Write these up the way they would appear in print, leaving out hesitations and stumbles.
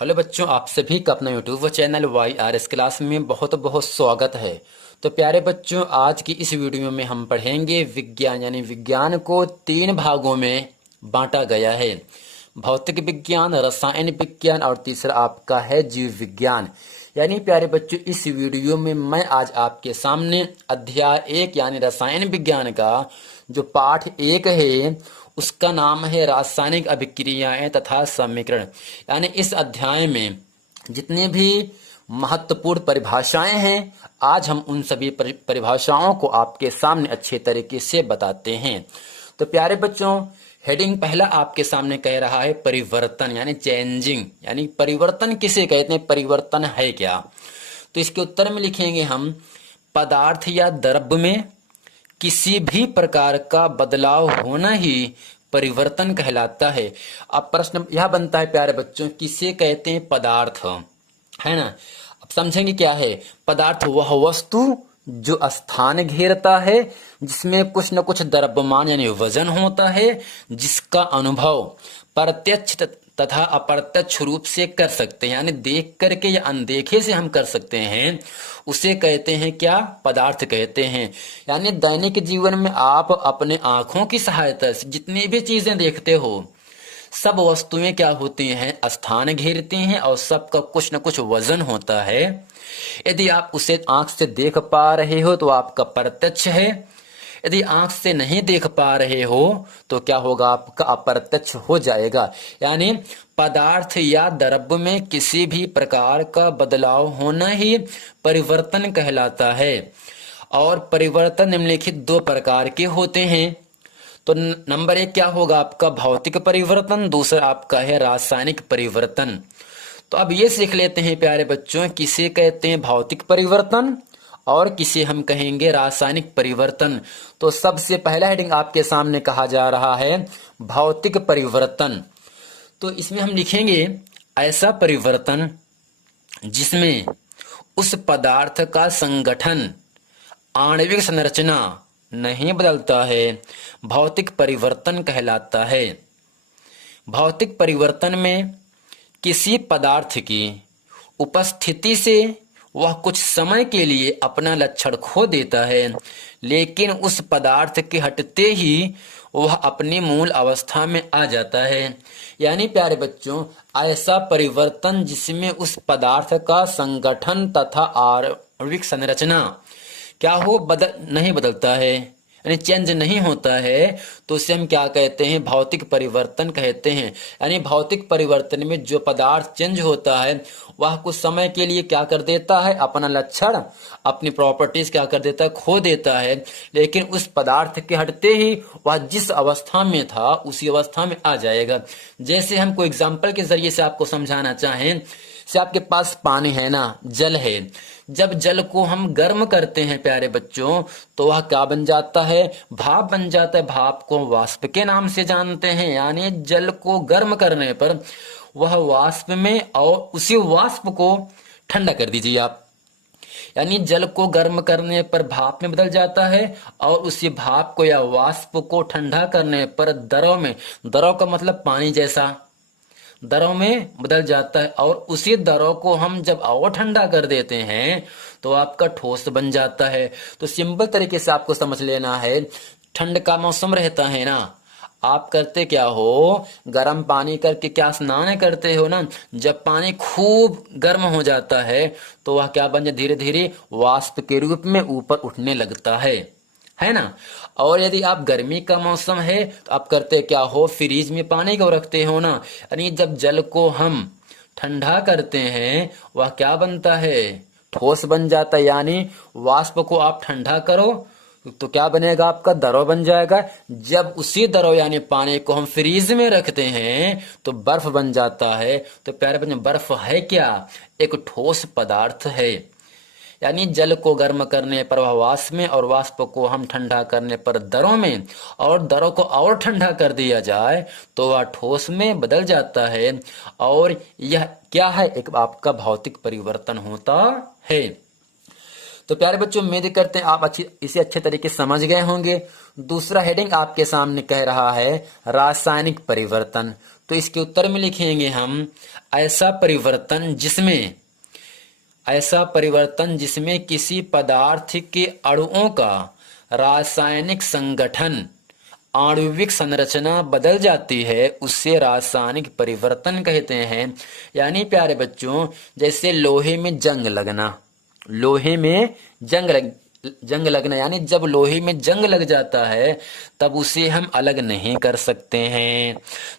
Hello बच्चों, आप सभी का अपना यूट्यूब चैनल YRS क्लास में बहुत बहुत स्वागत है। तो प्यारे बच्चों, आज की इस वीडियो में हम पढ़ेंगे विज्ञान। यानी विज्ञान को 3 भागों में बांटा गया है। भौतिक विज्ञान, रसायन विज्ञान और तीसरा आपका है जीव विज्ञान। यानी प्यारे बच्चों, इस वीडियो में मैं आज आपके सामने अध्याय 1 यानी रसायन विज्ञान का जो पाठ 1 है उसका नाम है रासायनिक अभिक्रियाएं तथा समीकरण। यानी इस अध्याय में जितने भी महत्वपूर्ण परिभाषाएं हैं आज हम उन सभी परिभाषाओं को आपके सामने अच्छे तरीके से बताते हैं। तो प्यारे बच्चों, हेडिंग पहला आपके सामने कह रहा है परिवर्तन यानी चेंजिंग। यानी परिवर्तन किसे कहते हैं, परिवर्तन है क्या? तो इसके उत्तर में लिखेंगे हम पदार्थ या द्रव्य में किसी भी प्रकार का बदलाव होना ही परिवर्तन कहलाता है। अब प्रश्न यह बनता है प्यारे बच्चों, किसे कहते हैं पदार्थ, है ना? अब समझेंगे क्या है पदार्थ। वह वस्तु जो स्थान घेरता है, जिसमें कुछ न कुछ द्रव्यमान यानी वजन होता है, जिसका अनुभव प्रत्यक्ष तथा अप्रत्यक्ष रूप से कर सकते हैं, यानी देख करके या अनदेखे से हम कर सकते हैं, उसे कहते हैं क्या? पदार्थ कहते हैं। यानी दैनिक जीवन में आप अपने आंखों की सहायता से जितनी भी चीजें देखते हो, सब वस्तुएं क्या होती हैं? स्थान घेरती हैं और सबका कुछ न कुछ वजन होता है। यदि आप उसे आंख से देख पा रहे हो तो आपका प्रत्यक्ष है, यदि आंख से नहीं देख पा रहे हो तो क्या होगा? आपका अप्रत्यक्ष हो जाएगा। यानी पदार्थ या द्रव्य में किसी भी प्रकार का बदलाव होना ही परिवर्तन कहलाता है। और परिवर्तन निम्नलिखित 2 प्रकार के होते हैं। तो नंबर 1 क्या होगा आपका? भौतिक परिवर्तन। दूसरा आपका है रासायनिक परिवर्तन। तो अब ये सीख लेते हैं प्यारे बच्चों, किसे कहते हैं भौतिक परिवर्तन और किसे हम कहेंगे रासायनिक परिवर्तन। तो सबसे पहला हेडिंग आपके सामने कहा जा रहा है भौतिक परिवर्तन। तो इसमें हम लिखेंगे ऐसा परिवर्तन जिसमें उस पदार्थ का संगठन, आणविक संरचना नहीं बदलता है, भौतिक परिवर्तन कहलाता है। भौतिक परिवर्तन में किसी पदार्थ की उपस्थिति से वह कुछ समय के लिए अपना लक्षण खो देता है, लेकिन उस पदार्थ के हटते ही वह अपनी मूल अवस्था में आ जाता है। यानी प्यारे बच्चों, ऐसा परिवर्तन जिसमें उस पदार्थ का संगठन तथा आणविक संरचना क्या हो नहीं बदलता है, यानी चेंज नहीं होता है, तो उसे हम क्या कहते हैं? भौतिक परिवर्तन कहते हैं। यानी भौतिक परिवर्तन में जो पदार्थ चेंज होता है वह कुछ समय के लिए क्या कर देता है? अपना लक्षण, अपनी प्रॉपर्टीज क्या कर देता है? खो देता है, लेकिन उस पदार्थ के हटते ही वह जिस अवस्था में था उसी अवस्था में आ जाएगा। जैसे हम कोई एग्जाम्पल के जरिए से आपको समझाना चाहें, से आपके पास पानी है ना, जल है। जब जल को हम गर्म करते हैं प्यारे बच्चों, तो वह क्या बन जाता है? भाप बन जाता है। भाप को वाष्प के नाम से जानते हैं। यानी जल को गर्म करने पर वह वाष्प में, और उसी वाष्प को ठंडा कर दीजिए आप। यानी जल को गर्म करने पर भाप में बदल जाता है, और उसी भाप को या वाष्प को ठंडा करने पर द्रव में, द्रव का मतलब पानी जैसा, द्रव में बदल जाता है। और उसी द्रव को हम जब और ठंडा कर देते हैं तो आपका ठोस बन जाता है। तो सिंपल तरीके से आपको समझ लेना है, ठंड का मौसम रहता है ना, आप करते क्या हो? गर्म पानी करके क्या स्नान करते हो ना, जब पानी खूब गर्म हो जाता है तो वह क्या बन जाता? धीरे धीरे वाष्प के रूप में ऊपर उठने लगता है ना। और यदि आप गर्मी का मौसम है तो आप करते क्या हो? फ्रीज में पानी को रखते हो ना। यानी जब जल को हम ठंडा करते हैं वह क्या बनता है? ठोस बन जाता है। यानी वाष्प को आप ठंडा करो तो क्या बनेगा? आपका द्रव बन जाएगा। जब उसी द्रव यानी पानी को हम फ्रीज में रखते हैं तो बर्फ बन जाता है। तो प्यारे बच्चों, बर्फ है क्या? एक ठोस पदार्थ है। यानी जल को गर्म करने पर वह वाष्प में, और वाष्प को हम ठंडा करने पर द्रव में, और द्रव को और ठंडा कर दिया जाए तो वह ठोस में बदल जाता है। और यह क्या है? एक आपका भौतिक परिवर्तन होता है। तो प्यारे बच्चों, उम्मीद करते हैं आप इसे अच्छे तरीके से समझ गए होंगे। दूसरा हेडिंग आपके सामने कह रहा है रासायनिक परिवर्तन। तो इसके उत्तर में लिखेंगे हम ऐसा परिवर्तन जिसमें किसी पदार्थ के अणुओं का रासायनिक संगठन, आणविक संरचना बदल जाती है, उससे रासायनिक परिवर्तन कहते हैं। यानी प्यारे बच्चों, जैसे लोहे में जंग लगना, यानी जब लोहे में जंग लग जाता है तब उसे हम अलग नहीं कर सकते हैं।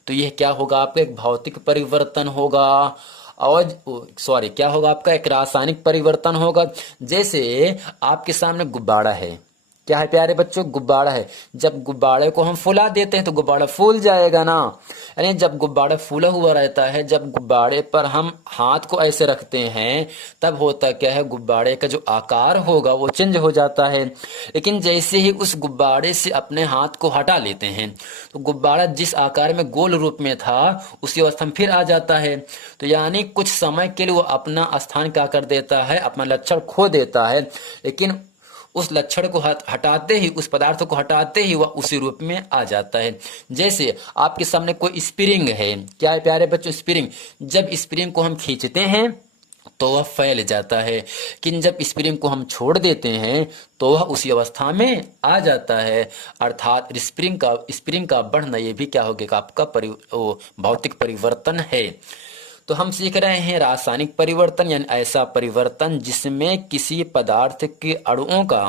तो यह क्या होगा आपका, एक भौतिक परिवर्तन होगा। और क्या होगा आपका, एक रासायनिक परिवर्तन होगा। जैसे आपके सामने गुब्बारा है, क्या है प्यारे बच्चों, गुब्बारा है। जब गुब्बारे को हम फुला देते हैं तो गुब्बारा फूल जाएगा ना, यानी जब गुब्बारा फूला हुआ रहता है, जब गुब्बारे पर हम हाथ को ऐसे रखते हैं तब होता क्या है, गुब्बारे का जो आकार होगा वो चेंज हो जाता है। लेकिन जैसे ही उस गुब्बारे से अपने हाथ को हटा लेते हैं तो गुब्बारा जिस आकार में गोल रूप में था उसी अवस्था में फिर आ जाता है। तो यानी कुछ समय के लिए वो अपना स्थान क्या कर देता है, अपना लक्षण खो देता है, लेकिन उस लक्षण को हटाते ही, उस पदार्थ को हटाते ही वह उसी रूप में आ जाता है। जैसे आपके सामने कोई स्प्रिंग है, क्या है प्यारे बच्चों, स्प्रिंग। जब स्प्रिंग को हम खींचते हैं तो वह फैल जाता है, लेकिन जब स्प्रिंग को हम छोड़ देते हैं तो वह उसी अवस्था में आ जाता है। अर्थात स्प्रिंग का बढ़ना ये भी क्या होगा, आपका भौतिक परिवर्तन है। तो हम सीख रहे हैं रासायनिक परिवर्तन, यानी ऐसा परिवर्तन जिसमें किसी पदार्थ के अणुओं का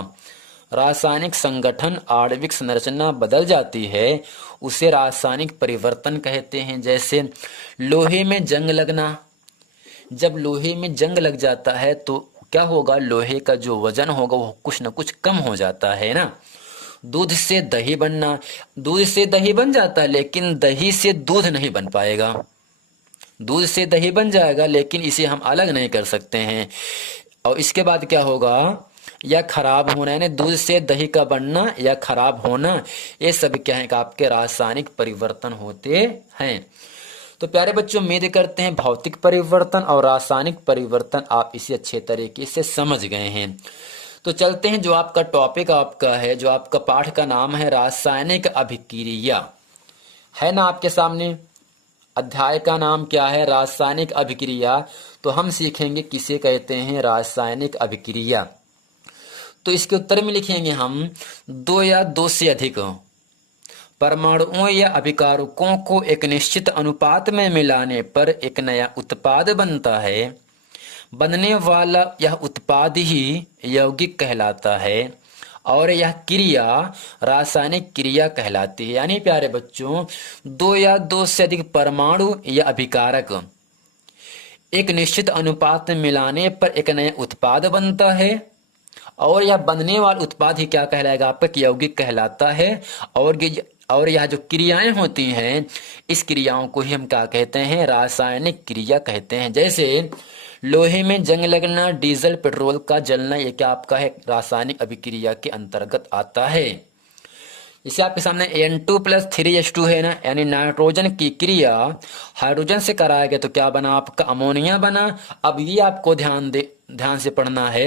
रासायनिक संगठन, आणविक संरचना बदल जाती है, उसे रासायनिक परिवर्तन कहते हैं। जैसे लोहे में जंग लगना, जब लोहे में जंग लग जाता है तो क्या होगा, लोहे का जो वजन होगा वो कुछ न कुछ कम हो जाता है ना। दूध से दही बनना, दूध से दही बन जाता है लेकिन दही से दूध नहीं बन पाएगा। दूध से दही बन जाएगा लेकिन इसे हम अलग नहीं कर सकते हैं। और इसके बाद क्या होगा, या खराब होना, यानी दूध से दही का बनना या खराब होना, ये सब क्या है कि आपके रासायनिक परिवर्तन होते हैं। तो प्यारे बच्चों, उम्मीद करते हैं भौतिक परिवर्तन और रासायनिक परिवर्तन आप इसे अच्छे तरीके से समझ गए हैं। तो चलते हैं, जो आपका टॉपिक आपका है, जो आपका पाठ का नाम है रासायनिक अभिक्रिया, है ना आपके सामने। अध्याय का नाम क्या है, रासायनिक अभिक्रिया। तो हम सीखेंगे किसे कहते हैं रासायनिक अभिक्रिया। तो इसके उत्तर में लिखेंगे हम, दो या दो से अधिक परमाणुओं या अभिकारकों को एक निश्चित अनुपात में मिलाने पर एक नया उत्पाद बनता है। बनने वाला यह उत्पाद ही यौगिक कहलाता है और यह क्रिया रासायनिक क्रिया कहलाती है। यानी प्यारे बच्चों, दो या दो से अधिक परमाणु या अभिकारक एक निश्चित अनुपात में मिलाने पर एक नया उत्पाद बनता है और यह बनने वाला उत्पाद ही क्या कहलाएगा, आपका यौगिक कहलाता है। और यह जो क्रियाएं होती हैं, इस क्रियाओं को ही हम क्या कहते हैं, रासायनिक क्रिया कहते हैं। जैसे लोहे में जंग लगना, डीजल पेट्रोल का जलना, ये क्या आपका है, रासायनिक अभिक्रिया के अंतर्गत आता है। इसे आपके सामने N2+3H2 है ना, यानी नाइट्रोजन की क्रिया हाइड्रोजन से कराया गया तो क्या बना, आपका अमोनिया बना। अब ये आपको ध्यान से पढ़ना है,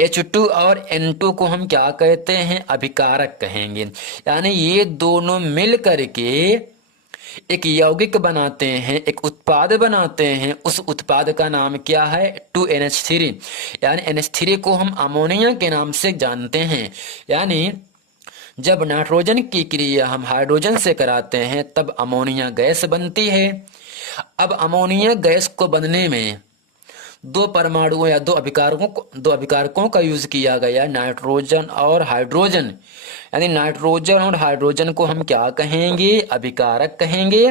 H2 और N2 को हम क्या कहते हैं, अभिकारक कहेंगे। यानी ये दोनों मिल करके एक यौगिक बनाते हैं, एक उत्पाद बनाते हैं। उस उत्पाद का नाम क्या है, 2NH3, यानी NH3 को हम अमोनिया के नाम से जानते हैं। यानी जब नाइट्रोजन की क्रिया हम हाइड्रोजन से कराते हैं तब अमोनिया गैस बनती है। अब अमोनिया गैस को बनने में दो परमाणुओं या दो अभिकारकों का यूज किया गया, नाइट्रोजन और हाइड्रोजन। यानी नाइट्रोजन और हाइड्रोजन को हम क्या कहेंगे, अभिकारक कहेंगे।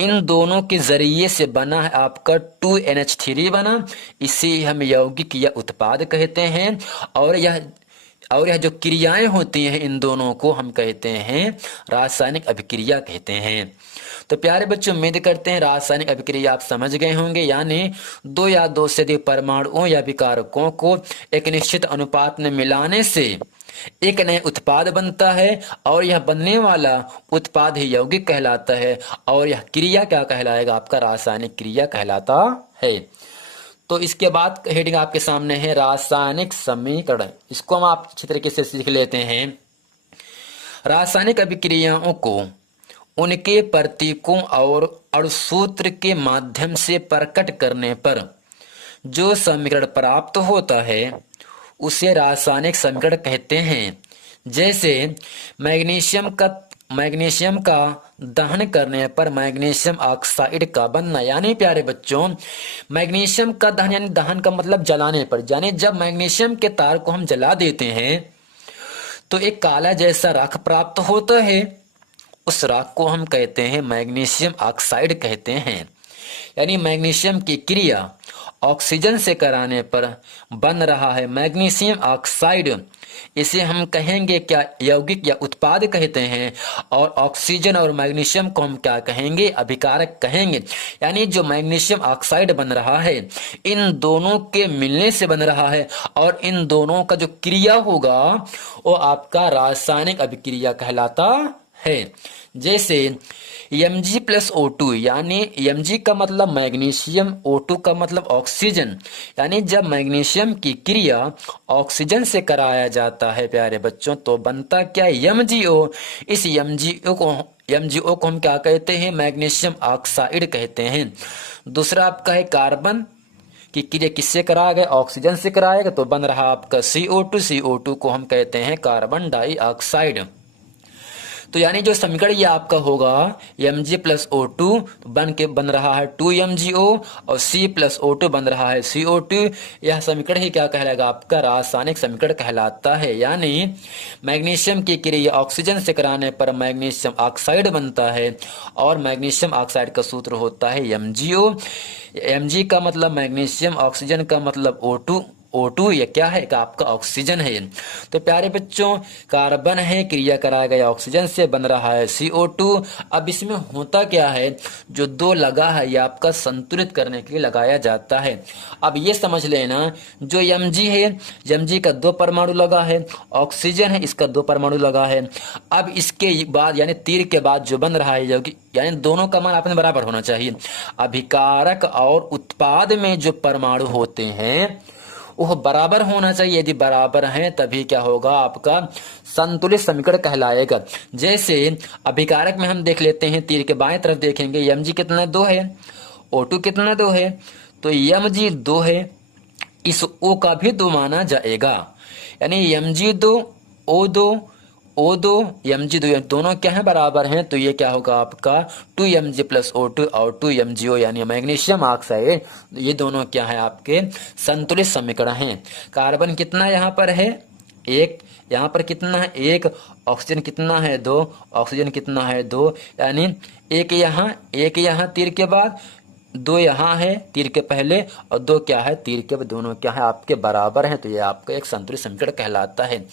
इन दोनों के जरिए से बना है आपका 2NH3 बना, इसे हम यौगिक या उत्पाद कहते हैं। और यह जो क्रियाएं होती हैं इन दोनों को हम कहते हैं रासायनिक अभिक्रिया कहते हैं। तो प्यारे बच्चों, उम्मीद करते हैं रासायनिक अभिक्रिया आप समझ गए होंगे। यानी दो या दो से अधिक परमाणुओं या अभिकारकों को एक निश्चित अनुपात में मिलाने से एक नया उत्पाद बनता है और यह बनने वाला उत्पाद ही यौगिक कहलाता है और यह क्रिया क्या कहलाएगा, आपका रासायनिक क्रिया कहलाता है। तो इसके बाद हेडिंग आपके सामने है रासायनिक समीकरण। इसको हम आप अच्छी तरीके से सीख लेते हैं। रासायनिक अभिक्रियाओं को उनके प्रतीकों और अणुसूत्र के माध्यम से प्रकट करने पर जो समीकरण प्राप्त होता है उसे रासायनिक समीकरण कहते हैं। जैसे मैग्नीशियम का दहन करने पर मैग्नीशियम ऑक्साइड का बनना। यानी प्यारे बच्चों, मैग्नीशियम का दहन यानी दहन का मतलब जलाने पर, यानी जब मैग्नीशियम के तार को हम जला देते हैं तो एक काला जैसा राख प्राप्त होता है। उस राख को हम कहते हैं मैग्नीशियम ऑक्साइड कहते हैं। यानी मैग्नीशियम की क्रिया ऑक्सीजन से कराने पर बन रहा है मैग्नीशियम ऑक्साइड। इसे हम कहेंगे क्या, यौगिक या उत्पाद कहते हैं। और ऑक्सीजन और मैग्नीशियम को हम क्या कहेंगे, अभिकारक कहेंगे। यानी जो मैग्नीशियम ऑक्साइड बन रहा है इन दोनों के मिलने से बन रहा है, और इन दोनों का जो क्रिया होगा वो आपका रासायनिक अभिक्रिया कहलाता है। जैसे Mg+O2, यानी Mg का मतलब मैग्नीशियम, O2 का मतलब ऑक्सीजन। यानी जब मैग्नीशियम की क्रिया ऑक्सीजन से कराया जाता है प्यारे बच्चों तो बनता क्या, MgO। इस MgO को हम क्या कहते हैं, मैग्नीशियम ऑक्साइड कहते हैं। दूसरा आपका है कार्बन की क्रिया किससे कराया गया, ऑक्सीजन से कराया गया तो बन रहा आपका CO2 को हम कहते हैं कार्बन डाइऑक्साइड। तो यानी जो समीकरण ये आपका होगा Mg+O2 बन रहा है 2MgO और C+O2 बन रहा है CO2। यह समीकरण ही क्या कहलाएगा, आपका रासायनिक समीकरण कहलाता है। यानी मैग्नीशियम की क्रिया ऑक्सीजन से कराने पर मैग्नीशियम ऑक्साइड बनता है, और मैग्नीशियम ऑक्साइड का सूत्र होता है MgO। Mg का मतलब मैग्नीशियम, ऑक्सीजन का मतलब O2 ये क्या है, का आपका ऑक्सीजन है। तो प्यारे बच्चों, कार्बन है, क्रिया कराया गया ऑक्सीजन से, बन रहा है CO2। अब इसमें होता क्या है, जो दो लगा है ये आपका संतुलित करने के लिए लगाया जाता है। अब ये समझ लेना, जो Mg है, Mg का 2 परमाणु लगा है, ऑक्सीजन है इसका 2 परमाणु लगा है। अब इसके बाद यानी तीर के बाद जो बन रहा है यानी दोनों का मान आपने बराबर होना चाहिए। अभिकारक और उत्पाद में जो परमाणु होते हैं वह बराबर होना चाहिए। यदि बराबर हैं तभी क्या होगा, आपका संतुलित समीकरण कहलाएगा। जैसे अभिकारक में हम देख लेते हैं, तीर के बाएं तरफ देखेंगे Mg कितना 2 है, O2 कितना 2 है, तो Mg 2 है, इस O का भी 2 माना जाएगा। यानी Mg 2 O2 Mg2 दोनों क्या है, बराबर हैं। तो ये क्या होगा आपका 2Mg+O2 और 2MgO यानी मैग्नीशियम ऑक्साइड। ये दोनों क्या है, आपके संतुलित समीकरण हैं। कार्बन कितना यहाँ पर है 1, यहाँ पर कितना है 1, ऑक्सीजन कितना है 2, ऑक्सीजन कितना है 2, यानी 1 यहाँ तीर के बाद, 2 यहाँ है तीर के पहले, और 2 क्या है तीर के बाद, दोनों क्या है आपके बराबर हैं। तो ये आपका एक संतुलित समीकरण कहलाता है।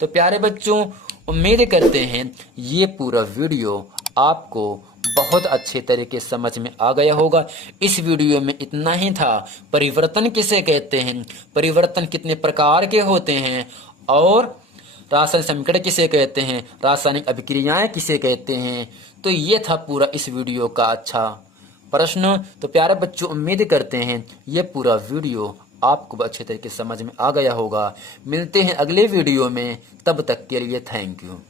तो प्यारे बच्चों, उम्मीद करते हैं ये पूरा वीडियो आपको बहुत अच्छे तरीके से समझ में आ गया होगा। इस वीडियो में इतना ही था। परिवर्तन किसे कहते हैं, परिवर्तन कितने प्रकार के होते हैं, और रासायनिक समीकरण किसे कहते हैं, रासायनिक अभिक्रियाएं किसे कहते हैं। तो ये था पूरा इस वीडियो का अच्छा प्रश्न। तो प्यारे बच्चों, उम्मीद करते हैं ये पूरा वीडियो आपको अच्छे तरीके से समझ में आ गया होगा। मिलते हैं अगले वीडियो में, तब तक के लिए थैंक यू।